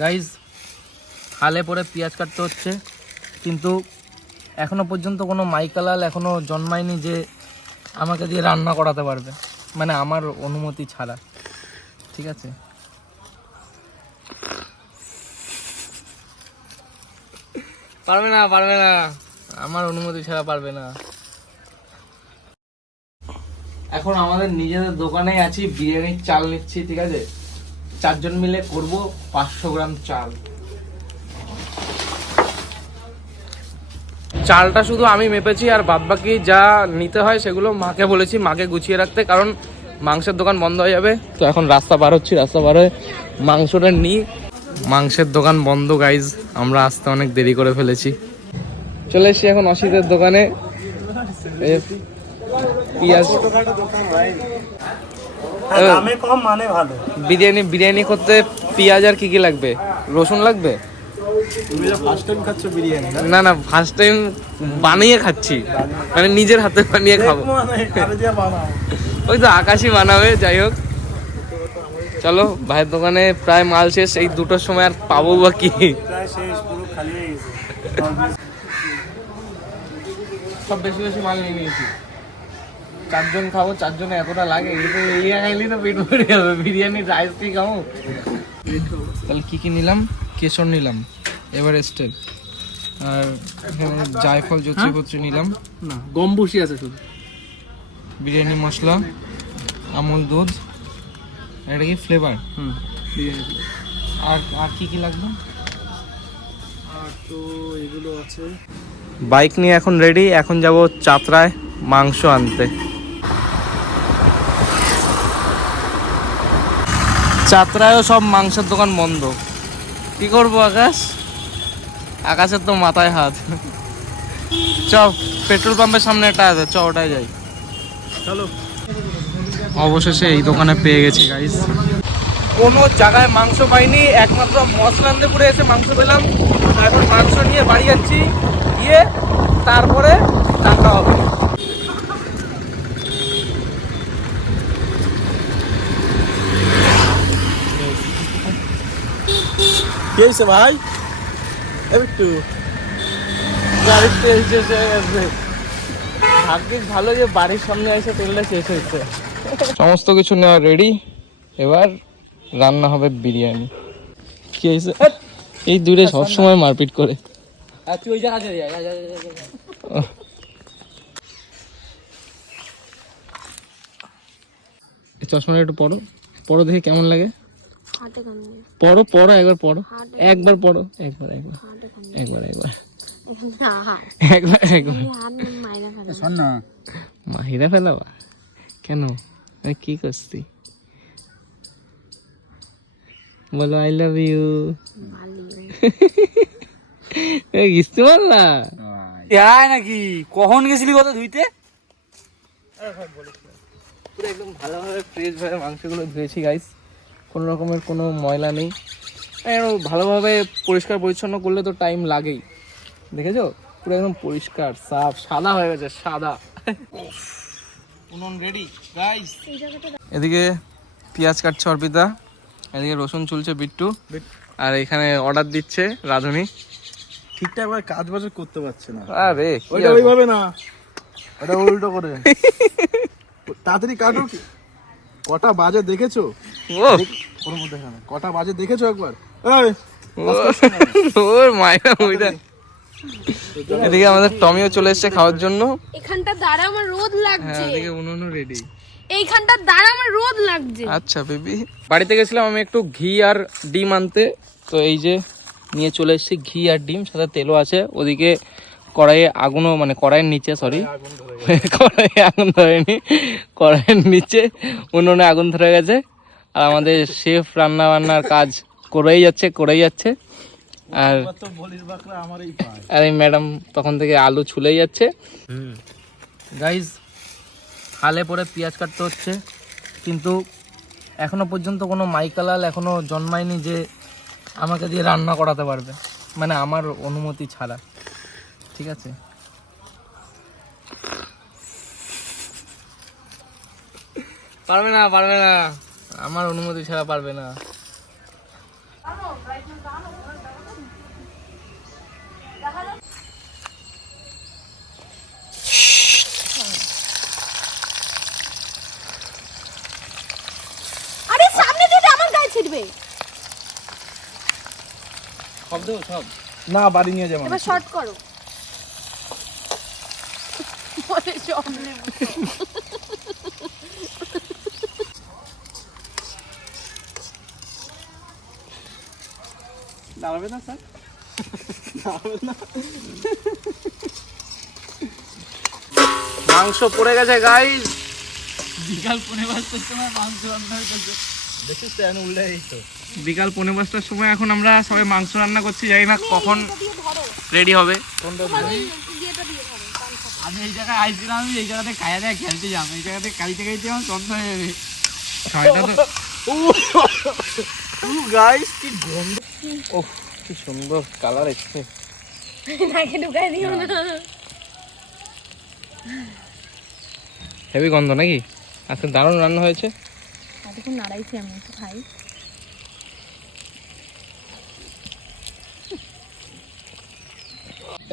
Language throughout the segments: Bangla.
গাইজ হালে পরে পেঁয়াজ কাটতে হচ্ছে, কিন্তু এখনো পর্যন্ত কোনো মাইকালাল এখনো জন্মায়নি যে আমাকে দিয়ে রান্না করাতে পারবে, মানে আমার অনুমতি ছাড়া। ঠিক আছে, পারবে না আমার অনুমতি ছাড়া পারবে না। এখন আমাদের নিজেদের দোকানে আছি, বিরিয়ানির চাল নিচ্ছি। ঠিক আছে, 4 জন মিলে করব 500 গ্রাম চাল। চালটা শুধু আমি মেপেছি, আর বাদবাকি যা নিতে হয় সেগুলো মাকে বলেছি, মাকে গুছিয়ে রাখতে, কারণ মাংসের দোকান বন্ধ হয়ে যাবে। তো এখন রাস্তা পার হচ্ছি, রাস্তা পার হয়ে মাংসটা নিই। মাংসের দোকান বন্ধ গাইজ, আমরা আসতে অনেক দেরি করে ফেলেছি। চলে এসছি এখন অসিতের দোকানে। পেঁয়াজ বিরিয়ানি করতে পেঁয়াজ আর কি কি লাগবে? রসুন লাগবে? না ফার্স্ট টাইম বানিয়ে খাচ্ছি, মানে নিজের হাতে বানিয়ে খাবো। ওই তো আকাশই বানাবে। যাই হোক, চলো ভাইয়ের দোকানে প্রায় মাল শেষ, এই 2টোর সময় আর পাবো বা কি। সব বেশি বেশি মাল নিয়ে নিয়েছি, 4 জন খাবো, 4 জনে এতটা লাগে, খাইলি তো পেট ভরে যাবে। বিরিয়ানি রাইস কি খাবো? তাহলে কি কি নিলাম? কেশর নিলাম এভারেস্টের, আর এখানে জায়ফল জচিপত্রী নিলাম, না গম্বুসি আছে শুধু, বিরিয়ানি মশলা, আমুল দুধ, এটা কি ফ্লেভার। আর কি কি লাগবে? আর তো এগুলো আছে। বাইক নিয়ে এখন রেডি, এখন যাব চাতরায় মাংস আনতে। চাতরায়ও সব মাংসের দোকান বন্ধ, কি করবো আকাশের তো মাথায় হাত। চ পেট্রোল পাম্পের সামনে একটা আছে, চ ওটাই যাই। চলো, অবশেষে এই দোকানে পেয়ে গেছি গাইস। কোনো জায়গায় মাংস পাইনি, একমাত্র মশলান্তেপুরে এসে মাংস পেলাম। এখন মাংস নিয়ে বাড়ি যাচ্ছি, গিয়ে তারপরে রান্না হবে। কি হয়েছে ভাই? একটু গাড়ির তেল শেষ হয়ে গেছে। ভাগ্যিস ভালো যে বাড়ির সামনে এসে তেলটা শেষ হয়েছে। সমস্ত কিছু নেওয়া রেডি, এবার রান্না হবে বিরিয়ানি। কি হয়েছে? এই দূরে সবসময় মারপিট করে। তুই ওই জায়গা চলে যা। চশমাটা একটু পড়ো দেখে কেমন লাগে। পড়ো একবার পড়ো, একবার মাহিরা ফেলাবা কেন? কি করছি বলো? I love you. গিস্তি মারলা নাকি? কখন গেছিলি কথা ধুইতে? পুরো একদম ভালোভাবে ফ্রেশ ভাবে মাংসগুলো ধুয়েছি গাইস, কোনো রকমের কোনো ময়লা নেই। ভালোভাবে পরিষ্কার পরিচ্ছন্ন করলে তো টাইম লাগেই, দেখেছো? পুরো একদম পরিষ্কার সাফ সাদা হয়ে গেছে, সাদা। উনুন রেডি গাইস। এদিকে পেঁয়াজ কাটছে অর্পিতা, এদিকে রসুন চুলছে বিট্টু, আর এখানে অর্ডার দিচ্ছে রাধুনি। ঠিকঠাক ভাবে কাজ বাজ করতে পারছে না। আরে ওইটা ওইভাবে না, ওটা উল্টো করে তাড়াতাড়ি কাটো। কটা বাজে দেখেছো? কটা বাজে দেখেছো একবার? ওর মায়েরা ওইটা। এদিকে আমাদের টমিও চলে এসেছে খাওয়ার জন্য। এখানটা দাঁড়া, আমার রোদ লাগছে। হ্যাঁ, এদিকে উনুনও রেডি। এইখানটা দাঁড়া, আমার রোদ লাগছে। আচ্ছা বেবি, বাড়িতে গেছিলাম আমি একটু ঘি আর ডিম আনতে, তো এই যে নিয়ে চলে এসেছি ঘি আর ডিম, সাথে তেলও আছে। ওদিকে কড়াইয়ে আগুনও, মানে কড়াইয়ের নিচে, সরি কড়াইয়ে আগুন ধরেনি, কড়াইয়ের নিচে উনুনে আগুন ধরে গেছে। আর আমাদের শেফ রান্না বান্নার কাজ করেই যাচ্ছে। আর এই ম্যাডাম তখন থেকে আলু ছুলেই যাচ্ছে। গাইজ হালে পরে পেঁয়াজ কাটতে হচ্ছে, কিন্তু এখনো পর্যন্ত কোনো মাইকালাল এখনো জন্মায়নি যে আমাকে দিয়ে রান্না করাতে পারবে, মানে আমার অনুমতি ছাড়া। ঠিক আছে, পারবে না আমার অনুমতি ছাড়া পারবে না। আরে সামনে দিয়ে আমার গায়ে ছিড়বে। সব দেবো সব? না বাড়ি নিয়ে যাবো এবার শর্ট করো। বলে সব নেব। দাঁড়াবে না স্যার? মাংস পড়ে গেছে গাইস। বিকাল 5:30টার সময় মাংস রান্না হয়েছে। দেখিস তো এখন উল্টে তো। বিকাল 5:30টার সময় এখন আমরা সবাই মাংস রান্না করছি, জানি না কখন এটা দিয়ে ধরো। রেডি হবে। কোনটা তোমার ইয়েটা দিয়ে ধরো। আমি এই জায়গায় আইছিলাম, আমি এই জায়গাতে খাইয়া দেয়া খেলতে যাম, এই জায়গাতে খাইতে খাইতে আমার চন্দ্র হয়ে যাবে। ছয়টা তো গাইস কি গন্ধ! ওহ কি সুন্দর কালার এসছে। নাকে ঢুকাই দিও না। হেভি গন্ধ নাকি? আজকে দারুণ রান্না হয়েছে। এতক্ষণ নাড়াইছি আমি, একটু খাই।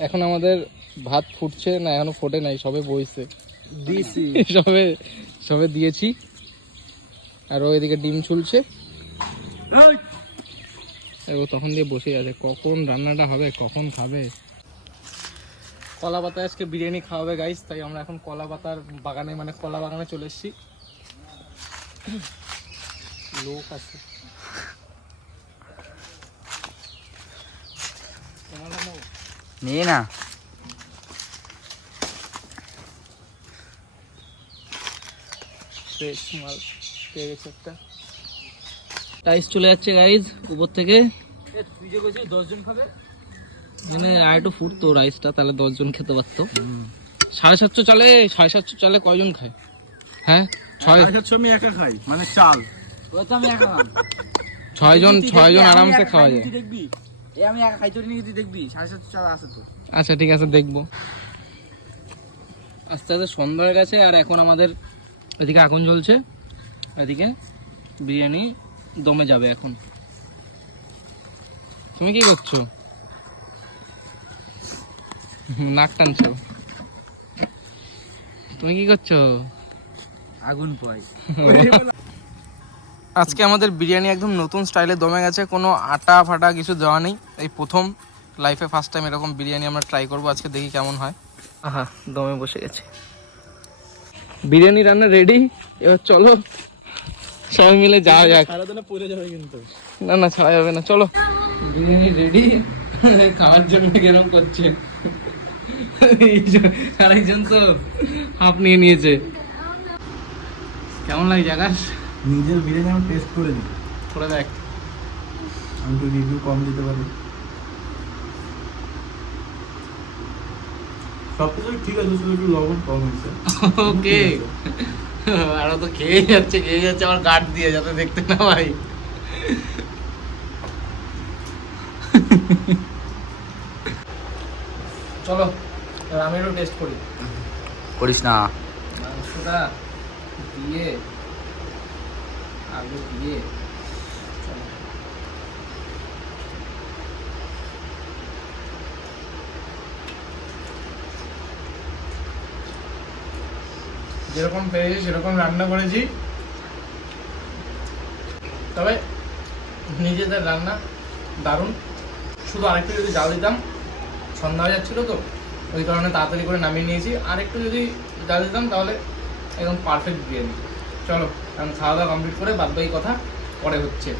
এখন আমাদের ভাত ফুটছে না, এখনো ফোটে নাই, সবে বইছে। দিছি সবে সবে দিয়েছি। আর ও এদিকে ডিম ছুলছে, ও তখন দিয়ে বসে আছে কখন রান্নাটা হবে, কখন খাবে। কলা পাতায় আজকে বিরিয়ানি খাওয়াবে গাইস, তাই আমরা এখন কলা পাতার বাগানে মানে কলা বাগানে চলে এসেছি। লোক আছে। নিয়ে না ফ্রেশ মাল পেয়ে গেছে একটা। রাইস চলে যাচ্ছে গাইজ উপর থেকে। তুই যে বলছিস 10 জন খাবে, মানে আর একটু ফুটতো রাইসটা, তাহলে 10 জন খেতে পারতো। 750 চালে 750 চালে কয়জন খায়? হ্যাঁ 6 আমি একা খাই, মানে চাল ওই তো আমি একা খাই। 6 জন আরামসে খাওয়া যায়। তুই দেখবি এই আমি একা খাইতে নাকি, তুই দেখবি 750 চাল আছে তো। আচ্ছা ঠিক আছে দেখবো। আস্তে আস্তে সন্ধ্যা হয়ে গেছে, আর এখন আমাদের এদিকে আগুন জ্বলছে, এদিকে বিরিয়ানি দমে যাবে এখন। তুমি কি করছো? নাক টানছো? তুমি কি করছো? আগুন পাই। আজকে আমাদের বিরিয়ানি একদম নতুন স্টাইলে দমে গেছে, কোনো আটা ফাটা কিছু দেওয়া নেই। এই প্রথম লাইফে ফার্স্ট টাইম এরকম বিরিয়ানি আমরা ট্রাই করবো আজকে, দেখি কেমন হয়। আহা দমে বসে গেছে বিরিয়ানি রান্না রেডি। এবার চলো সবাই মিলে যাওয়া যাক। সারাদিনে পড়ে যাবে কিন্তু। না না ছাড়া যাবে না, চলো। বিরিয়ানি রেডি, খাওয়ার জন্য কেরম করছে। আরেকজন তো হাফ নিয়ে নিয়েছে। কেমন লাগছে আকাশ? নিজের বিরিয়ানি আমি টেস্ট করে দিই, করে দেখ। আমি তো রিভিউ কম দিতে পারি। সব কিছু ঠিক আছে, শুধু একটু লবণ কম হয়েছে। ওকে আরো তো খেয়ে যাচ্ছে আমার গার্ড দিয়ে, যাতে দেখতে না ভাই। চলো এবার আমি একটু টেস্ট করি। করিস না। মাংসটা দিয়ে আলু দিয়ে চলো। যেরকম পেয়েছি সেরকম রান্না করেছি, তবে নিজেদের রান্না দারুণ। শুধু আরেকটু যদি জাল দিতাম, সন্ধ্যা হয়ে যাচ্ছিলো তো ওই কারণে তাড়াতাড়ি করে নামিয়ে নিয়েছি। আর একটু যদি জাল দিতাম তাহলে একদম পারফেক্ট বিরিয়ানি। চলো এখন খাওয়া দাওয়া কমপ্লিট করে বাদ বাকি কথা পরে হচ্ছে।